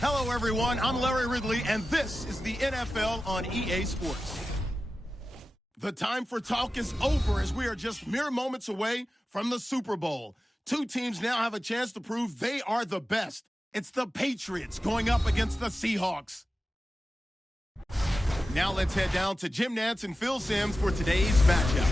Hello, everyone. I'm Larry Ridley, and this is the NFL on EA Sports. The time for talk is over as we are just mere moments away from the Super Bowl. Two teams now have a chance to prove they are the best. It's the Patriots going up against the Seahawks. Now let's head down to Jim Nantz and Phil Simms for today's matchup.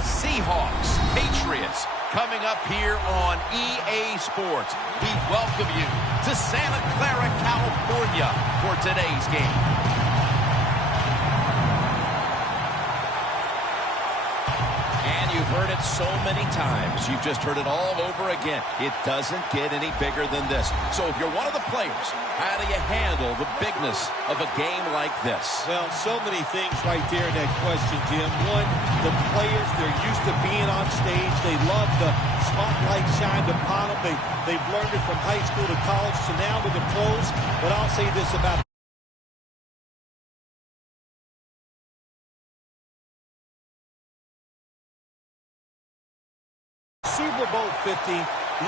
Seahawks, Patriots, coming up here on EA Sports. We welcome you to Santa Clara, California for today's game. And you've heard it so many times. You've just heard it all over again. It doesn't get any bigger than this. So if you're one of the players, how do you handle the bigness of a game like this? Well, so many things right there in that question, Jim. One, the players, they're used to being on stage. They love the spotlight shined upon them. They've learned it from high school to college to now to the pros. But I'll say this about Super Bowl 50,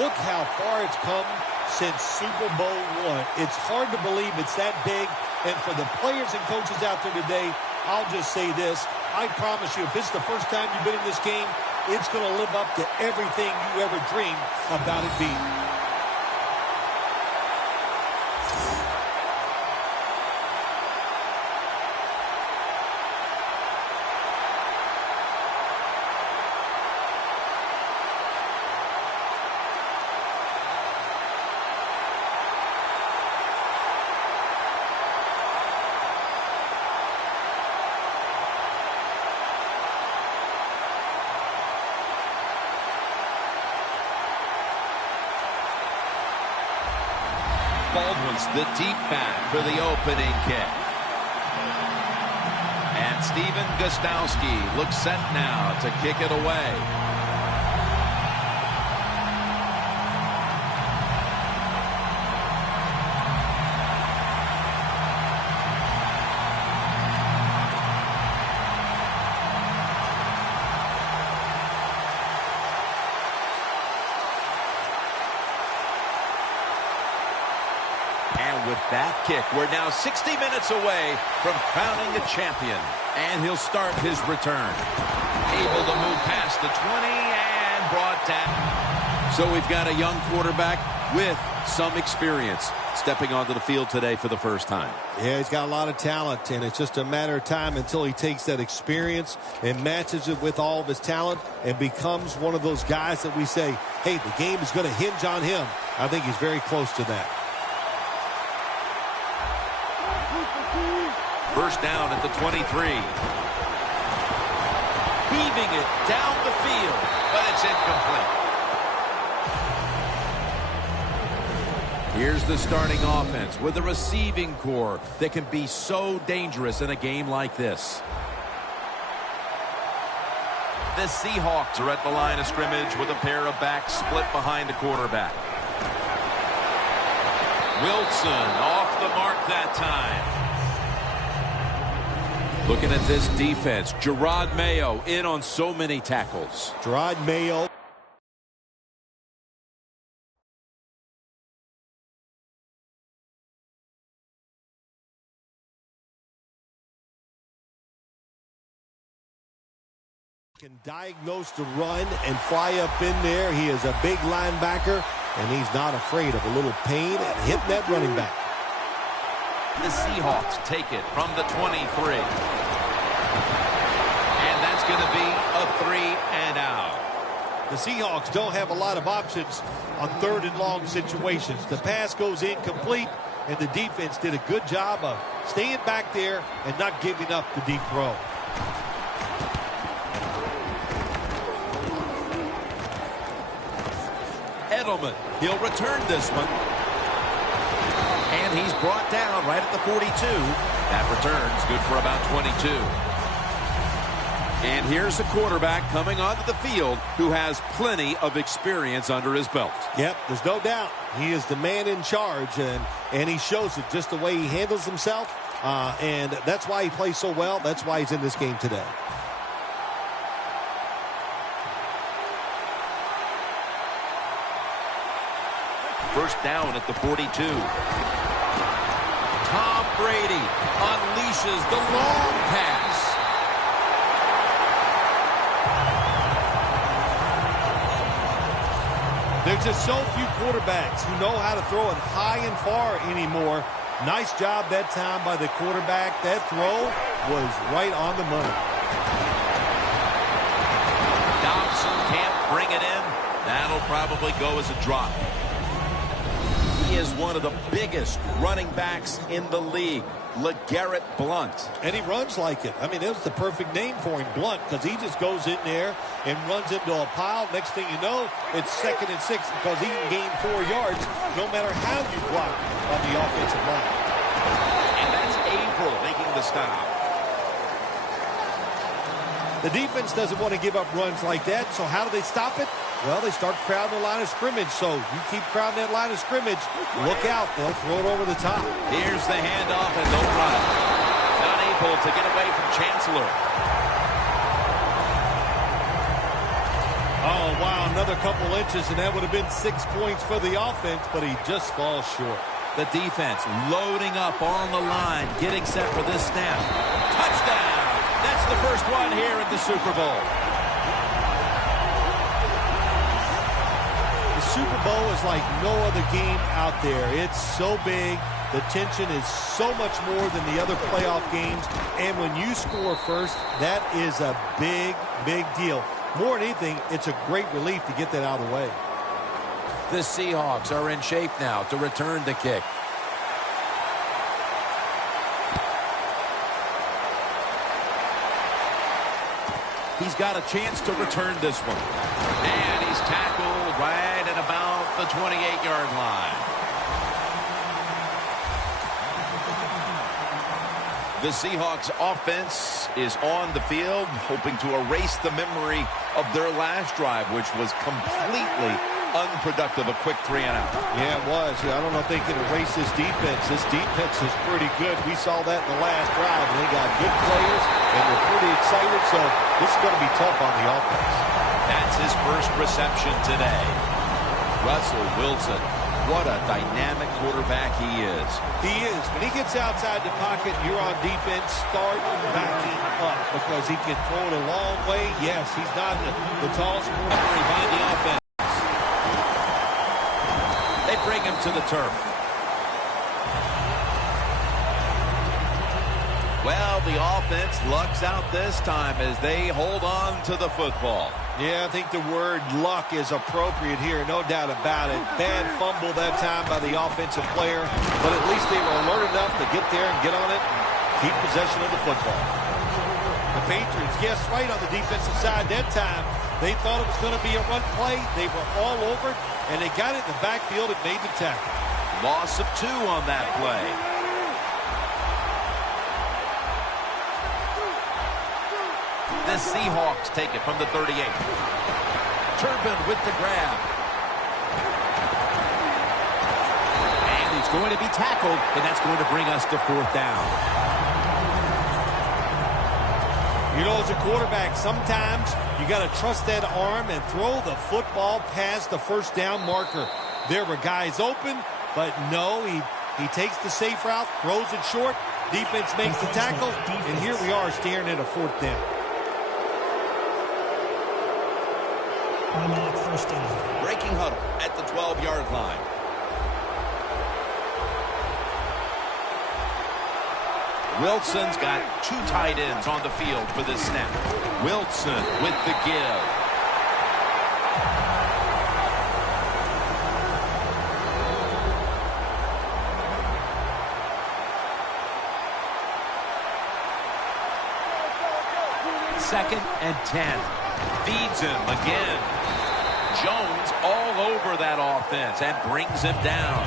look how far it's come since Super Bowl I. It's hard to believe it's that big. And for the players and coaches out there today, I'll just say this. I promise you, if it's the first time you've been in this game, it's going to live up to everything you ever dreamed about it being. Baldwin's the deep back for the opening kick. And Steven Gostkowski looks set now to kick it away. And with that kick, we're now 60 minutes away from crowning a champion. And he'll start his return. Able to move past the 20 and brought down. So we've got a young quarterback with some experience stepping onto the field today for the first time. Yeah, he's got a lot of talent, and it's just a matter of time until he takes that experience and matches it with all of his talent and becomes one of those guys that we say, hey, the game is going to hinge on him. I think he's very close to that. First down at the 23. Weaving it down the field, but it's incomplete. Here's the starting offense with a receiving core that can be so dangerous in a game like this. The Seahawks are at the line of scrimmage with a pair of backs split behind the quarterback. Wilson off the mark that time. Looking at this defense, Gerard Mayo in on so many tackles. Gerard Mayo. Can diagnose the run and fly up in there. He is a big linebacker, and he's not afraid of a little pain and hitting that running back. The Seahawks take it from the 23. And that's going to be a 3 and out. The Seahawks don't have a lot of options on third and long situations. The pass goes incomplete, and the defense did a good job of staying back there and not giving up the deep throw. Edelman, he'll return this one. And he's brought down right at the 42. That return's good for about 22. And here's the quarterback coming onto the field who has plenty of experience under his belt. Yep, there's no doubt. He is the man in charge, and he shows it just the way he handles himself. And that's why he plays so well. That's why he's in this game today. first down at the 42. Tom Brady unleashes the long pass. There's just so few quarterbacks who know how to throw it high and far anymore. Nice job that time by the quarterback. That throw was right on the money. Dobson can't bring it in. That'll probably go as a drop. He is one of the biggest running backs in the league, LeGarrette Blount. And he runs like it. I mean, that was the perfect name for him, Blount, because he just goes in there and runs into a pile. Next thing you know, it's 2nd and 6 because he can gain 4 yards no matter how you block on the offensive line. And that's April making the stop. The defense doesn't want to give up runs like that, so how do they stop it? Well, they start crowding the line of scrimmage, so you keep crowding that line of scrimmage, look out, they'll throw it over the top. Here's the handoff, and they'll run it. Not able to get away from Chancellor. Oh, wow, another couple inches, and that would have been 6 points for the offense, but he just falls short. The defense loading up on the line, getting set for this snap. Touchdown! That's the first one here at the Super Bowl. The Super Bowl is like no other game out there. It's so big. The tension is so much more than the other playoff games. And when you score first, that is a big, big deal. More than anything, it's a great relief to get that out of the way. The Seahawks are in shape now to return the kick. He's got a chance to return this one. And he's tackled right at about the 28-yard line. The Seahawks offense is on the field, hoping to erase the memory of their last drive, which was completely unproductive, a quick 3-and-out. Yeah, it was. I don't know if they can erase this defense. This defense is pretty good. We saw that in the last drive. They got good players, and they're pretty excited, so this is going to be tough on the offense. That's his first reception today. Russell Wilson, what a dynamic quarterback he is. He is. When he gets outside the pocket, you're on defense, start backing up because he can throw it a long way. Yes, he's not the tallest quarterback behind the offense. They bring him to the turf. Well, the offense lucks out this time as they hold on to the football. Yeah, I think the word luck is appropriate here, no doubt about it. Bad fumble that time by the offensive player, but at least they were alert enough to get there and get on it and keep possession of the football. The Patriots guessed right on the defensive side that time. They thought it was going to be a run play. They were all over it, and they got it in the backfield and made the tackle. Loss of 2 on that play. The Seahawks take it from the 38. Turbin with the grab. And he's going to be tackled, and that's going to bring us to 4th down. You know, as a quarterback, sometimes you got to trust that arm and throw the football past the first down marker. There were guys open, but no, he takes the safe route, throws it short, defense makes the tackle, and here we are staring at a 4th down. First down. Breaking huddle at the 12-yard line. Wilson's got 2 tight ends on the field for this snap. Wilson with the give. Second and 10. Feeds him again. Jones all over that offense and brings him down.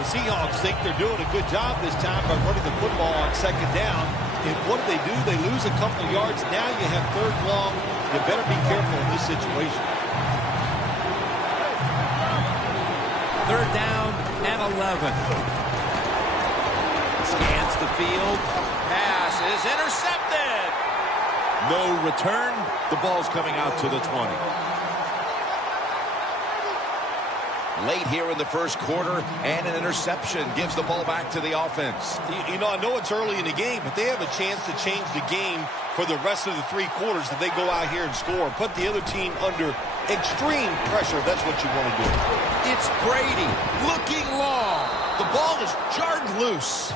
The Seahawks think they're doing a good job this time by running the football on 2nd down. And what do? They lose a couple yards. Now you have 3rd long. You better be careful in this situation. 3rd down and 11. Scans the field. Pass is intercepted. No return. The ball's coming out to the 20. Late here in the first quarter, and an interception gives the ball back to the offense. You know, I know it's early in the game, but they have a chance to change the game for the rest of the 3 quarters if they go out here and score. Put the other team under extreme pressure. That's what you want to do. It's Brady looking long. The ball is jarred loose.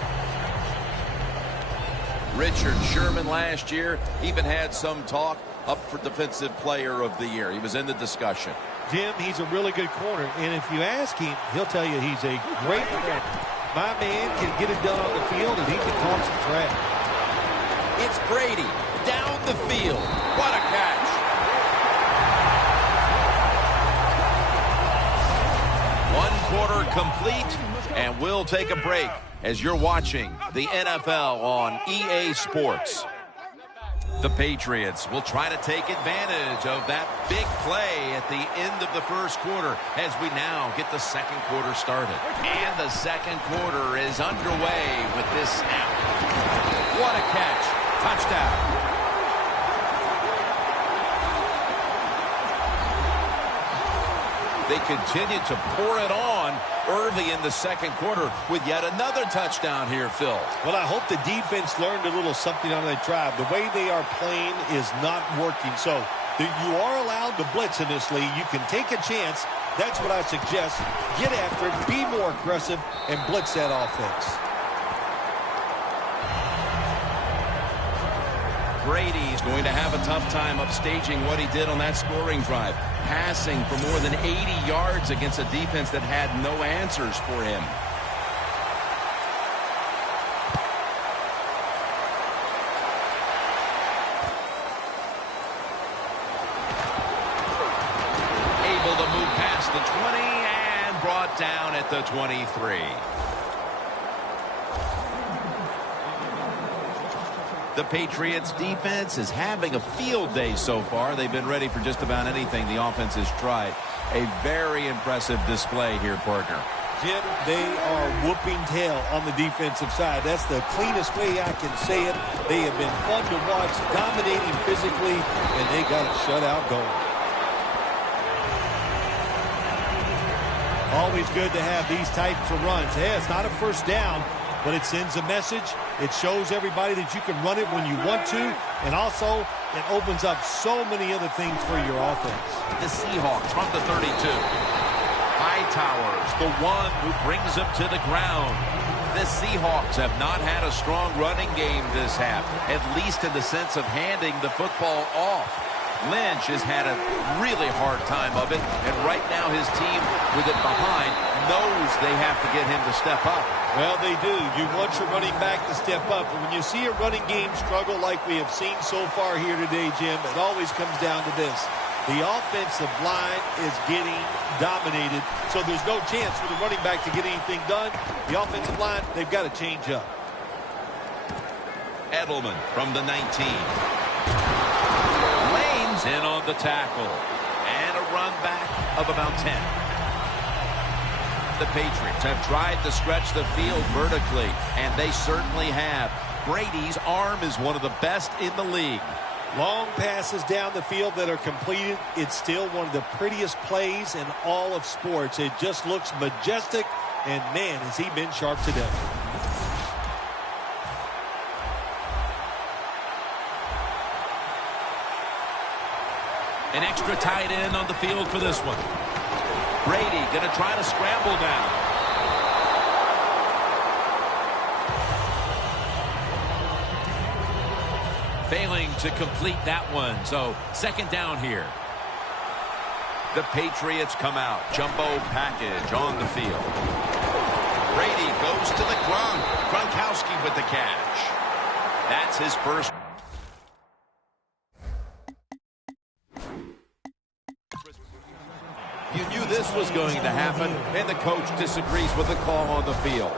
Richard Sherman last year even had some talk up for Defensive Player of the Year. He was in the discussion. Jim, he's a really good corner, and if you ask him, he'll tell you he's a great corner. My man can get it done on the field, and he can talk some trash. It's Brady down the field. What a catch. One quarter complete, and we'll take a break as you're watching the NFL on EA Sports. The Patriots will try to take advantage of that big play at the end of the first quarter as we now get the second quarter started. And the second quarter is underway with this snap. What a catch. Touchdown. They continue to pour it on early in the second quarter with yet another touchdown here, Phil. Well, I hope the defense learned a little something on that drive. The way they are playing is not working. So you are allowed to blitz in this league. You can take a chance. That's what I suggest. Get after it, be more aggressive, and blitz that offense. Brady's going to have a tough time upstaging what he did on that scoring drive, passing for more than 80 yards against a defense that had no answers for him. Able to move past the 20 and brought down at the 23. The Patriots defense is having a field day so far. They've been ready for just about anything the offense has tried. A very impressive display here, partner. Jim, they are whooping tail on the defensive side. That's the cleanest way I can say it. They have been fun to watch, dominating physically, and they got a shutout going. Always good to have these types of runs. Hey, it's not a first down, but it sends a message. It shows everybody that you can run it when you want to, and also it opens up so many other things for your offense. The Seahawks from the 32. Hightower's the one who brings them to the ground. The Seahawks have not had a strong running game this half, at least in the sense of handing the football off. Lynch has had a really hard time of it, and right now his team, with it behind, knows they have to get him to step up. Well, they do. You want your running back to step up. And when you see a running game struggle like we have seen so far here today, Jim, it always comes down to this. The offensive line is getting dominated, so there's no chance for the running back to get anything done. The offensive line, they've got to change up. Edelman from the 19. Lane's in on the tackle. And a run back of about 10. The Patriots have tried to stretch the field vertically, and they certainly have. Brady's arm is one of the best in the league. Long passes down the field that are completed. It's still one of the prettiest plays in all of sports. It just looks majestic, and man, has he been sharp today. An extra tight end on the field for this one. Brady going to try to scramble down. Failing to complete that one, so second down here. The Patriots come out. Jumbo package on the field. Brady goes to the Gronk. Gronkowski with the catch. That's his first. You knew this was going to happen, and the coach disagrees with the call on the field.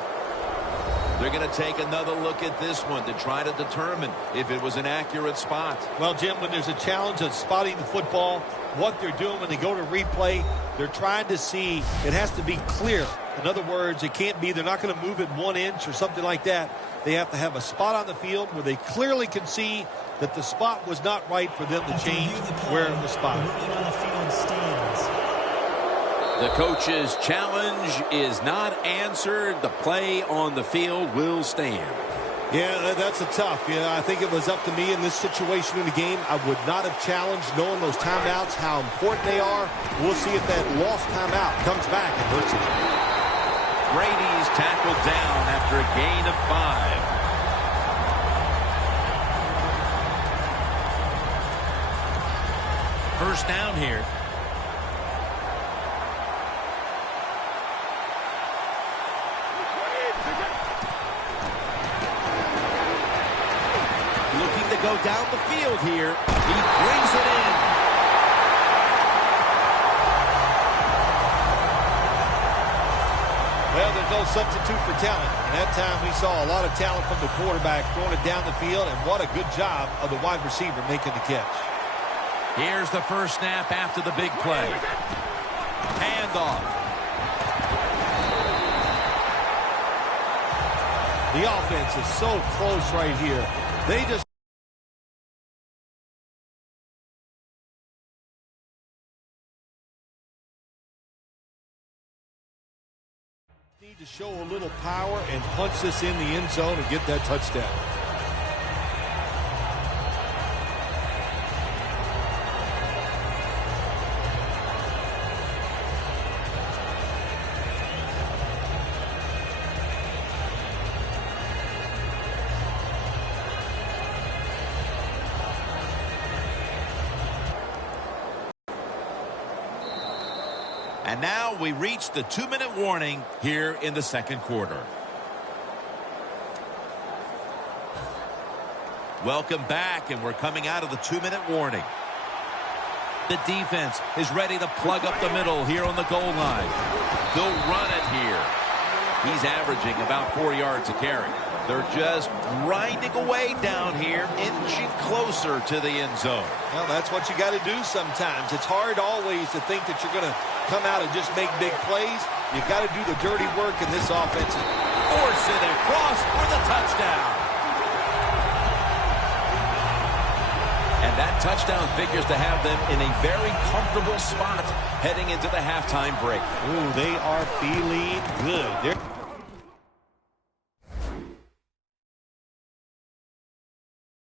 They're going to take another look at this one to try to determine if it was an accurate spot. Well, Jim, when there's a challenge of spotting the football, what they're doing when they go to replay, they're trying to see it has to be clear. In other words, it can't be they're not going to move it 1 inch or something like that. They have to have a spot on the field where they clearly can see that the spot was not right for them to change where it was spotted. Moving on the field stands. The coach's challenge is not answered. The play on the field will stand. Yeah, that's a tough. Yeah, I think it was up to me in this situation in the game. I would not have challenged, knowing those timeouts, how important they are. We'll see if that lost timeout comes back and hurts him. Brady's tackled down after a gain of 5. First down here. Looking to go down the field here. He brings it in. Well, there's no substitute for talent. And that time we saw a lot of talent from the quarterback throwing it down the field. And what a good job of the wide receiver making the catch. Here's the first snap after the big play. Handoff. The offense is so close right here. They just need to show a little power and punch this in the end zone and get that touchdown. And now we reach the 2-minute warning here in the second quarter. Welcome back, and we're coming out of the 2-minute warning. The defense is ready to plug up the middle here on the goal line. They'll run it here. He's averaging about 4 yards a carry. They're just grinding away down here, inching closer to the end zone. Well, that's what you got to do sometimes. It's hard always to think that you're going to come out and just make big plays. You got to do the dirty work in this offense. Force it across for the touchdown. And that touchdown figures to have them in a very comfortable spot heading into the halftime break. Ooh, they are feeling good.